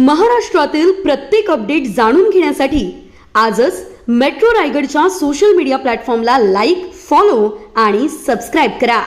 महाराष्ट्रातील प्रत्येक अपडेट जाणून घेण्यासाठी आजच मेट्रो रायगडच्या सोशल मीडिया प्लॅटफॉर्मला लाईक फॉलो आणि सबस्क्राईब करा.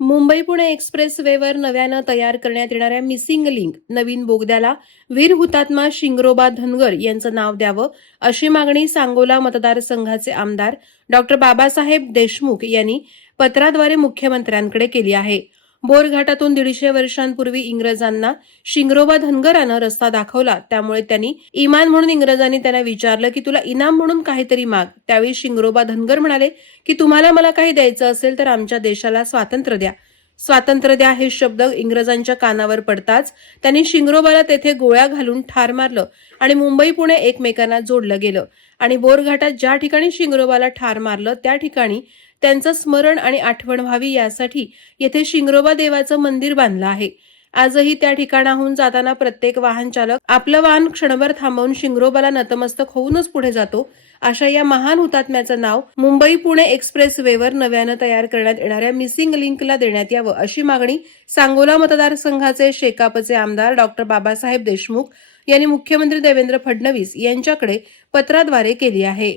मुंबई पुणे एक्सप्रेस वेवर नव्यानं तयार करण्यात येणाऱ्या मिसिंग लिंक नवीन बोगद्याला वीर हुतात्मा शिंगरोबा धनगर यांचं नाव द्यावं अशी मागणी सांगोला मतदारसंघाचे आमदार डॉक्टर बाबासाहेब देशमुख यांनी पत्राद्वारे मुख्यमंत्र्यांकडे केली आहे. बोरघाटातून दीडशे वर्षांपूर्वी इंग्रजांना शिंगरोबा धनगरानं रस्ता दाखवला. त्यामुळे त्यांनी इमान म्हणून इंग्रजांनी त्यांना विचारलं की तुला इनाम म्हणून काहीतरी माग. त्यावेळी शिंगरोबा धनगर म्हणाले की तुम्हाला मला काही द्यायचं असेल तर आमच्या देशाला स्वातंत्र्य द्या. स्वातंत्र्य द्या हे शब्द इंग्रजांच्या कानावर पडताच त्यांनी शिंगरोबाला तेथे गोळ्या घालून ठार मारलं आणि मुंबई पुणे एकमेकांना जोडलं गेलं. आणि बोरघाटात ज्या ठिकाणी शिंगरोबाला ठार मारलं त्या ठिकाणी त्यांचं स्मरण आणि आठवण व्हावी यासाठी येथे शिंगरोबा देवाचं मंदिर बांधलं आहे. आजही त्या ठिकाणाहून जाताना प्रत्येक वाहन चालक आपलं वाहन क्षणभर थांबवून शिंगरोबाला नतमस्तक होऊनच पुढे जातो अशा या महान हुतात्म्याचं नाव मुंबई पुणे एक्सप्रेस वेवर नव्यानं तयार करण्यात येणाऱ्या मिसिंग लिंकला देण्यात यावं अशी मागणी सांगोला मतदारसंघाचे शेकापचे आमदार डॉक्टर बाबासाहेब देशमुख यांनी मुख्यमंत्री देवेंद्र फडणवीस यांच्याकडे पत्राद्वारे केली आहे.